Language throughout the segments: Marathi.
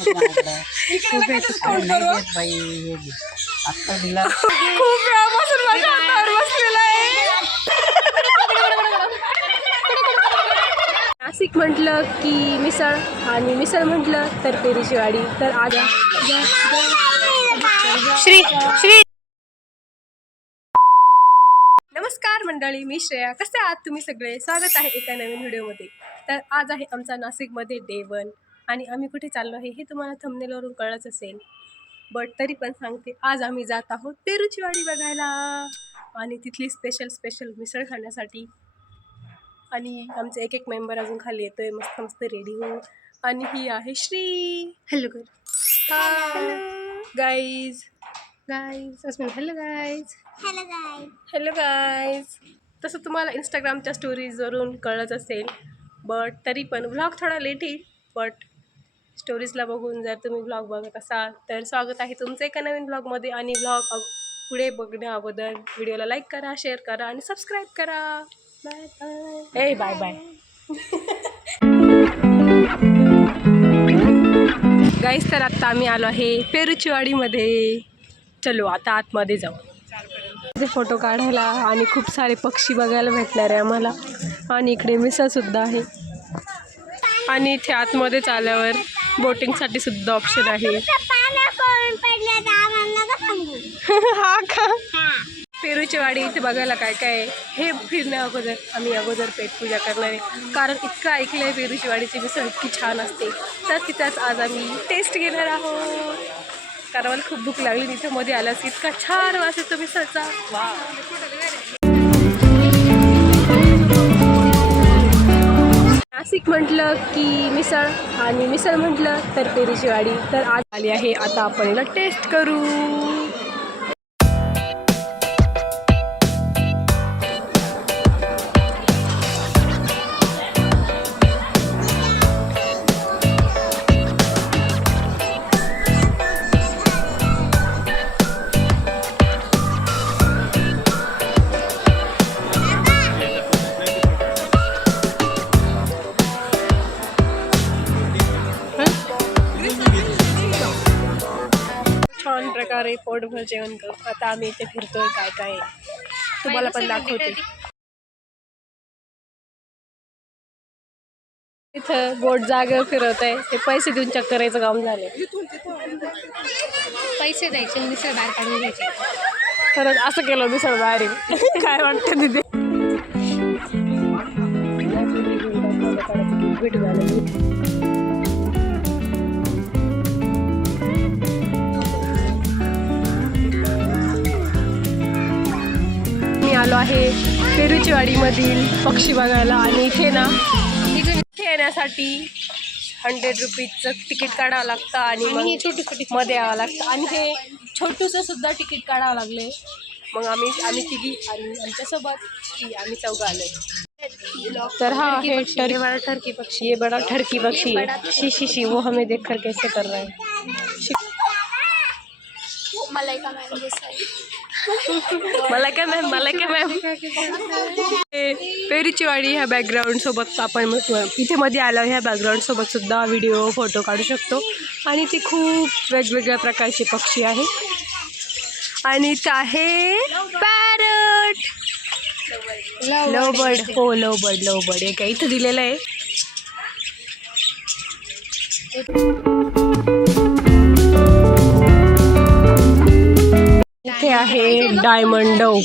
खूप वेळापासून माझ्या हातावर बसलेला आहे. नाशिक म्हटलं की मिसळ आणि मिसळ म्हटलं तर पेरीची वाडी. तर आज श्री श्री नमस्कार मंडळी मी श्रेया. कसे आहात तुम्ही सगळे? स्वागत आहे एका नवीन व्हिडिओमध्ये. तर आज आहे आमचा नाशिकमध्ये डे वन आणि आम्ही कुठे चाललो आहे हे तुम्हाला थंबनेलवरून कळलंच असेल. बट तरी पण सांगते आज आम्ही जात आहोत पेरूची वाडी बघायला. आणि तिथली स्पेशल स्पेशल मिसळ खाण्यासाठी. आणि आमचे एक एक मेंबर अजून खाली येतोय मस्त मस्त रेडी होऊन. आणि ही आहे श्री. हॅलो कर हॅलो गाईज गाईज असं hello guys hello guy hello guys तसं तुम्हाला इंस्टाग्रामच्या स्टोरीजवरून कळत असेल. बट तरी पण व्लॉग थोडा लेट येईल. बट स्टोरीजला बघून जर तुम्ही ब्लॉग बघत असाल तर स्वागत आहे तुमचं एका नवीन ब्लॉगमध्ये आणि ब्लॉग पुढे बघण्या अगोदर व्हिडिओला लाईक करा शेअर करा आणि सबस्क्राईब करा. बाय बाय ए बाय बाय गाईस तर आत्ता आम्ही आलो आहे पेरुचीवाडीमध्ये. चलो आता आतमध्ये जाऊ. फोटो काढायला आणि खूप सारे पक्षी बघायला भेटणार आहे आम्हाला. आणि इकडे मिसळसुद्धा आहे. आणि इथे आतमध्येच आल्यावर बोटिंगसाठी सुद्धा ऑप्शन आहे. हा का? पेरूची वाडी इथे बघायला काय काय आहे? हे फिरण्या अगोदर आम्ही अगोदर पेटपूजा करणार आहे. कारण इतकं ऐकलं आहे पेरूची वाडीची मिसळ इतकी छान असते. तर तिथंच आज आम्ही टेस्ट घेणार आहोत. कारण मला खूप भूक लागली तिथे मध्ये आल्यास इतका छान वास येतो मिसळचा. वा नाशिक म्हटलं की मिसळ आणि मिसळ म्हटलं तर पेरीची वाडी. तर आज आली आहे. आता आपण याला टेस्ट करू. प्रकारे पोटभर जेवण करू. आता आम्ही इथे फिरतोय काय काय. तुम्हाला पण दाखवते. इथं बोट जागेवर फिरवत आहे ते पैसे देऊन चक्कर करायचं काम झाले पैसे द्यायचे मिसळ बाहेर काढून घ्यायचे. खरंच असं केलं मिसळ बाहेर काय वाटतं तिथे आलं. आहे पेरुचीवाडीमधील पक्षी बघायला. आणि इथे ना इथे येण्यासाठी हंड्रेड रुपीजचं तिकीट काढावं लागतं आणि मग छोटी छोटी मध्ये यावं लागतं. आणि हे छोटूचं सुद्धा तिकीट काढावं लागले मग आम्ही आम्ही तिघी आणि आमच्यासोबत आम्ही चौघं आलो तर हा है टर्की बड़ा टर्की पक्षी. ये बड़ा टर्की पक्षी. है शी शी शी वो हमें देख कर कैसे कर रहा है. मला काय मॅम मला काय मॅम पेरीची वाडी ह्या बॅकग्राऊंड सोबत आपण मग इथे मध्ये आलो ह्या बॅकग्राऊंड सोबत सुद्धा व्हिडिओ फोटो काढू शकतो. आणि ते खूप वेगवेगळ्या प्रकारचे पक्षी आहे. आणि इथं आहे पॅरट लवबर्ड हो लवबर्ड लवबर्ड हे काय इथं दिलेलं आहे. आहे डायमंड डव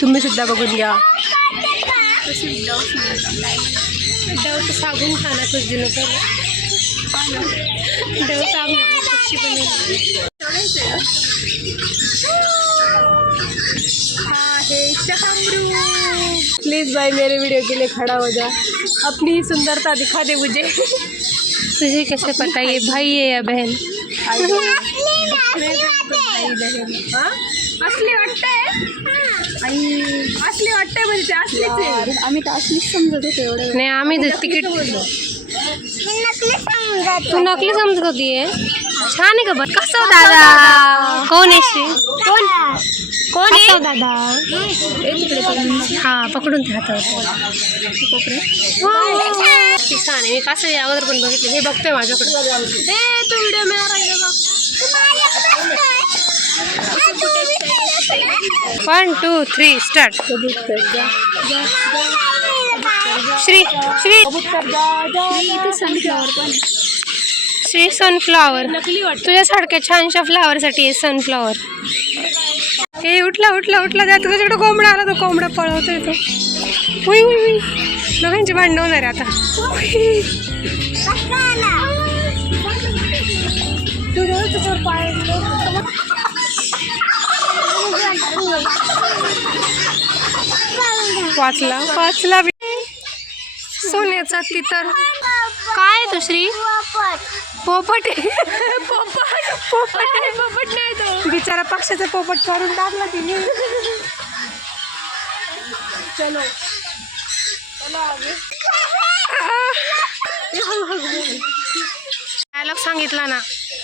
तुम्ही सुद्धा बघून घ्या डव तो खाना कुछ दिनों पहले डव साबुन पक्षी बने प्लीज़ भाई मेरे वीडियो के लिए खड़ा हो जा अपनी सुंदरता दिखा दे मुझे तुझे कैसे पता ये भाई है या बहन भाई बहीण हा? असली वाटतंय? आई असली वाटतंय म्हणजे ते असलीच आहे. आम्ही तर असलीच समजत होतो एवढं. नाही आम्ही तर तिकीट तू नकली समजत होती. छान आहे का बरं? कसं हो दादा कोण आहे श्री? कोण? कोण आहे? दादा हा पकडून त्या हातावर ती छान आहे. मी कसं आहे अगोदर पण बघितलं. हे बघतोय माझ्याकडे. ए तू व्हिडिओ बघ one two three start Shri Shri Shri sunflower तुझ्यासारख्या छानशा फ्लावरसाठी आहे सनफ्लावर हे उठला उठला उठला. त्या तुझ्याकडे कोंबडा आला तो कोंबडा पळवतोय तो. हुई हुई हुई दोघांची भांडण होणार आहे आता. हुई. वाचला वाचला सोन्याचा सोन्याचा तितर काय दुसरी? पोपट आहे. पोपट पोपट आहे. पोपट नाही तो बिचारा पक्षाचा पोपट काढून टाकला तिने. चलो. डायलॉग सांगितला ना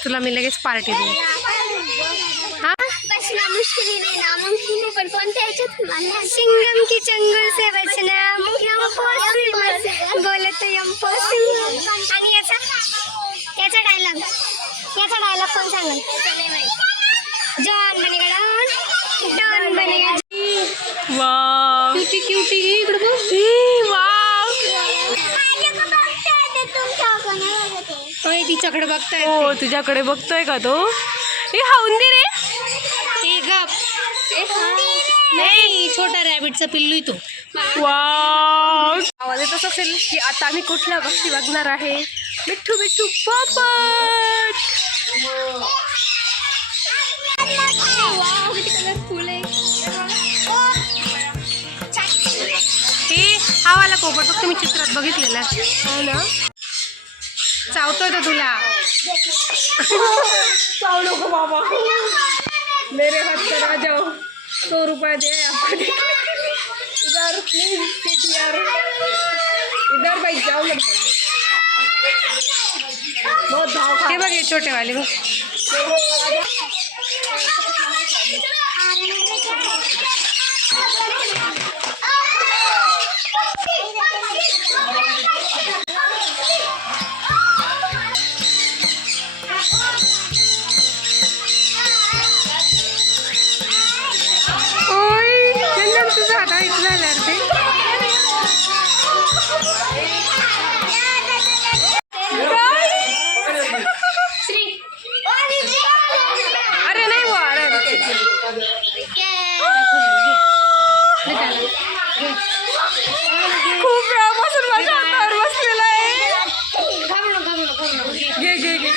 तुला मी लगेच पार्टी देईन. हा? ह्याच्यात? सिंगम की चंगुल से बचना इम्पॉसिबल बोले तो इम्पॉसिबल आणि याचा? याचा डायलॉग याचा डायलॉग कोण सांगेल? जॉन बनेगा डॉन डॉन बनेगा वाव क्युटी क्युटी इकडे बघ. वाव तिच्याकडे बघताय हो तुझ्याकडे बघतोय का तो? हे हाऊन दे रे हे गप नाही छोटा रॅबिटचा पिल्लू तो. वाव. आवाज येतच असेल की आता आम्ही कुठल्या गोष्टी बघणार आहे? मिठ्ठू मिठ्ठू हे हा वाला पोपट फक्त मी चित्रात बघितलेला. हो ना? चावतोय तो तुला. चाव नको बाबा मेरे हाथ पर आ जाओ सौ रुपये दे आपको इधर प्लीज सिट यार इधर भाई जाओ मत भाई. बहुत भाव खा बघ हे. छोटे वाले बघ. खूप वेळापासून माझ्या हातावर बसलेला आहे. घे घे घे.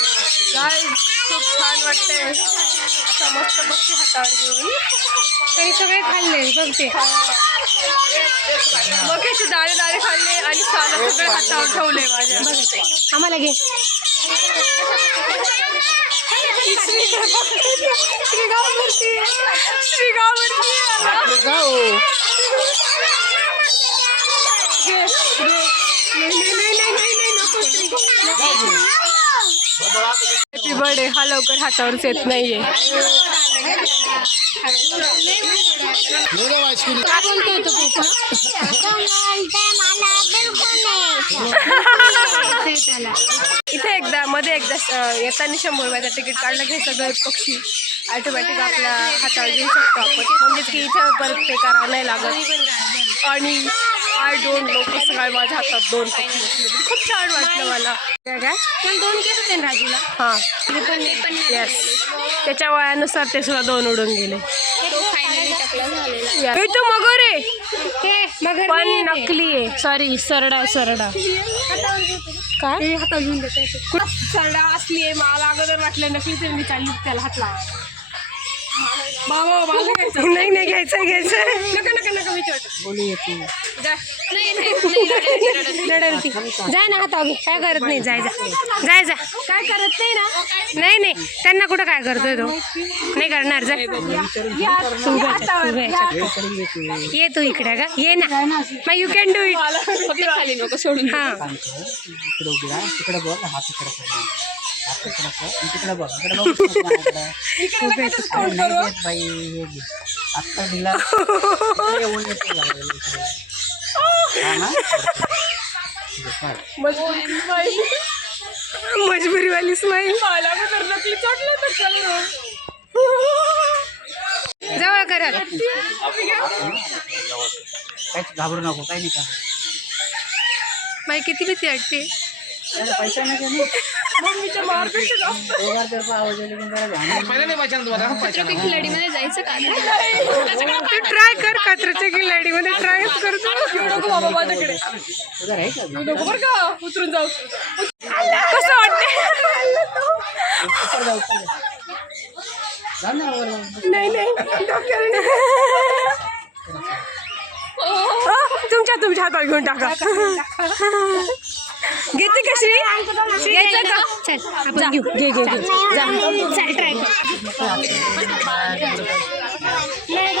खूप छान वाटतंय. असा मस्त पक्षी हातावर घेऊन. तरी सगळे खाल्ले बघते. मक्याचे दाणे दाणे खाल्ले आणि साला सगळे हातावर ठेवले माझ्या. आम्हाला घे. श्री गाववरती श्री गाववरती घे, घे. नाही, नाही, नाही, नाही, नाही, नाही, नको श्री. हॅपी बर्थडे हा लवकर हातावरच येत नाहीये. इथे एकदा मध्ये एकदा येताना शंभर रुपयाचा तिकीट काढलं की सगळं सगळे पक्षी ऑटोमॅटिक आपल्या हातावर घेऊ शकतो आपण. म्हणजेच की इथं परत ते करावं नाही लागत. आणि आय डोंट नो कसं काय माझ्या हातात दोन. खूप छान वाटलं मला. काय काय? पण दोन केस होते राजूला? हां. येस त्याच्या वयानुसार ते सुद्धा दोन उडून गेले. हे तो मगर आहे. पण. नकली आहे. सॉरी सरडा सरडा. काय? ते हातावर घेऊन सरडा असली आहे मला अगोदर वाटलं नकली तर मी चालली त्याला हात लावा नाही नाही घ्यायचं घ्यायचं नका नका नका वाटत बोलू येते. रडल ती जा ना हाता काय करत नाही? जाय जा. जाय जा. काय करत नाही ना? नाही नाही. त्यांना कुठं काय करतोय तो? नाही करणार जा. तू ये तू इकडे का ये ना. मग यू कॅन डू इट फक्त खाली नको सोडून हा. आत्ता दिला. मजबुरी वाली स्माईल जवळ करा. काहीच घाबरू नको काही नाही का बाई किती भीती वाटते. पैसा नाही? मम्मीच्या मारपेक्षा जास्त. आवाज आले जरा जायचं का? तू ट्राय कर कात्रच्या खिलाडी मध्ये ट्रायच करतो नको बाबा माझ्याकडे. उधर आहे का नको बरं का उतरून जाऊ. कसं वाटते. नाही नाही. डोक्याला हो, तुमच्या तुमच्या हातात घेऊन टाका. घेते का श्री? घ्यायचं का? चल आपण घेऊ. घे घे घे. जा. चल ट्राय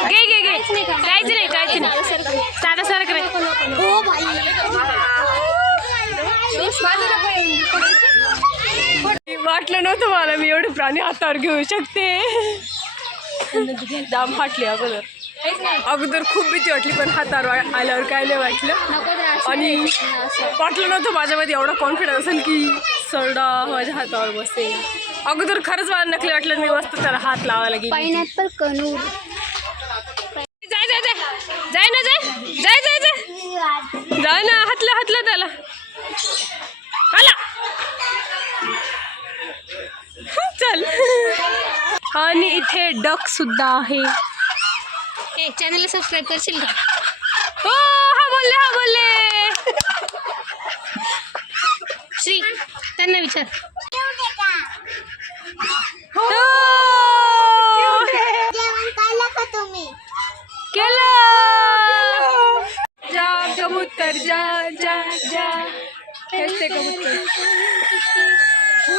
घे घे घे. काहीच नाही काहीच नाही. साधा सरक रे. हो वाटलं नव्हतं मला मी एवढे प्राणी हातावर घेऊ शकते. दाम फाटली अगोदर. अगोदर खूप भीती वाटली पण हातावर आल्यावर काय नाही वाटलं. आणि वाटलं नव्हतं माझ्यामध्ये एवढा कॉन्फिडन्स असेल की सरडा माझ्या हातावर बसेल. अगोदर खरंच मला नकली वाटलं मी मस्त त्याला हात लावायला गेली पायनॅपल कनूर जाय जाय जाय. जाय ना जाय. जाय जाय जाय. जाय ना हातला हातला त्याला. आला. चल. आणि इथे डक सुद्धा आहे. हे चॅनलला सबस्क्राईब करशील का? हो हा बोलले हा बोलले. त्यांना विचार। हो। केलं। जा कबूतर जा जा जा। कबूतर?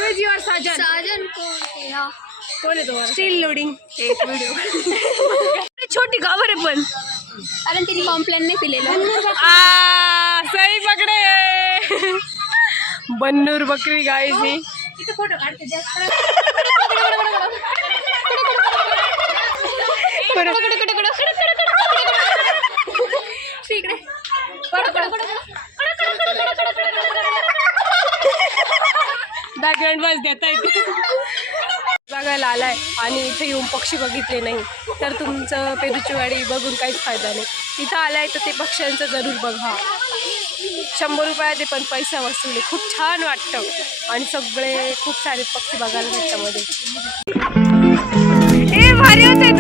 is your Saajan. साजन कोण हा। तुम्हाला स्टील लोडिंग। एक व्हिडिओ छोटी गावर आहे पण कारण तिने कॉम्प्लेन नाही पिलेलं आ सही पकडे। बन्नूर बकरी गाय ही बॅकग्राऊंड वाज देता येते बघायला आलाय आणि इथे येऊन पक्षी बघितले नाही तर तुमचं पेरूची वाडी बघून काहीच फायदा नाही इथं आलाय तर ते पक्ष्यांचं जरूर बघा शंभर रुपयात पण पैसा वसुली खूप छान वाटतं. आणि सगळे खूप सारे पक्षी बघायला त्याच्यामध्ये मध्ये. भारी होते